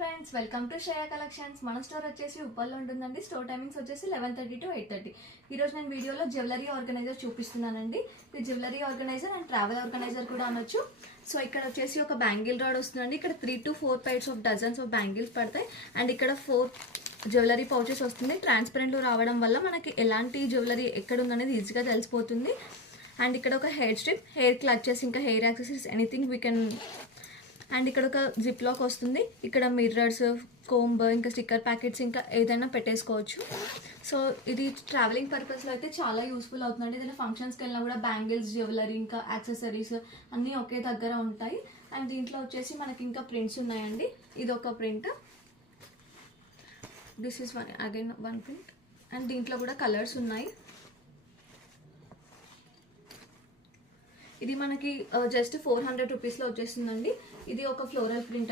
Friends, welcome to Shreya collections. మన store వచ్చేసి ఉప్పల్లో ఉంటుందండి. స్టోర్ టైమింగ్స్ వచ్చేసి 11:30 to 8:30. ఈరోజు నేను వీడియోలో జ్యువెలరీ ఆర్గనైజర్ చూపిస్తున్నానండి. ఇది jewellery organiser and travel organiser కూడా అనొచ్చు. సో ఇక్కడ వచ్చేసి ఒక బ్యాంగిల్ రాడ్ వస్తుందండి. ఇక్కడ 3 to 4 pairs of dozens of bangles పడతాయి. అండ్ ఇక్కడ 4 జ్యువెలరీ పౌచెస్ వస్తుంది. ట్రాన్స్పరెంట్లో రావడం వల్ల మనకి ఎలాంటి జ్యువెలరీ ఎక్కడ ఉందనేది ఈజీగా తెలిసిపోతుంది. అండ్ ఇక్కడ ఒక హెయిర్ స్ట్రిప్, హెయిర్ క్లచెస్, ఇంకా hair accessories, anything we can. And ఇక్కడ ఒక జిప్ లాక్ వస్తుంది. ఇక్కడ మిర్రర్స్, కోంబ్, ఇంకా స్టిక్కర్ ప్యాకెట్స్, ఇంకా ఏదైనా పెట్టేసుకోవచ్చు. సో ఇది ట్రావెలింగ్ పర్పస్లో అయితే చాలా యూస్ఫుల్ అవుతుందండి. ఏదైనా ఫంక్షన్స్కి వెళ్ళినా కూడా బ్యాంగిల్స్, జ్యువెలరీ, ఇంకా యాక్సెసరీస్ అన్నీ ఒకే దగ్గర ఉంటాయి. అండ్ దీంట్లో వచ్చేసి మనకి ఇంకా ప్రింట్స్ ఉన్నాయండి. ఇది ఒక print, this is one print. And దీంట్లో కూడా కలర్స్ ఉన్నాయి. ఇది మనకి జస్ట్ 400 రూపీస్లో వచ్చేస్తుందండి. ఇది ఒక ఫ్లోరల్ ప్రింట్.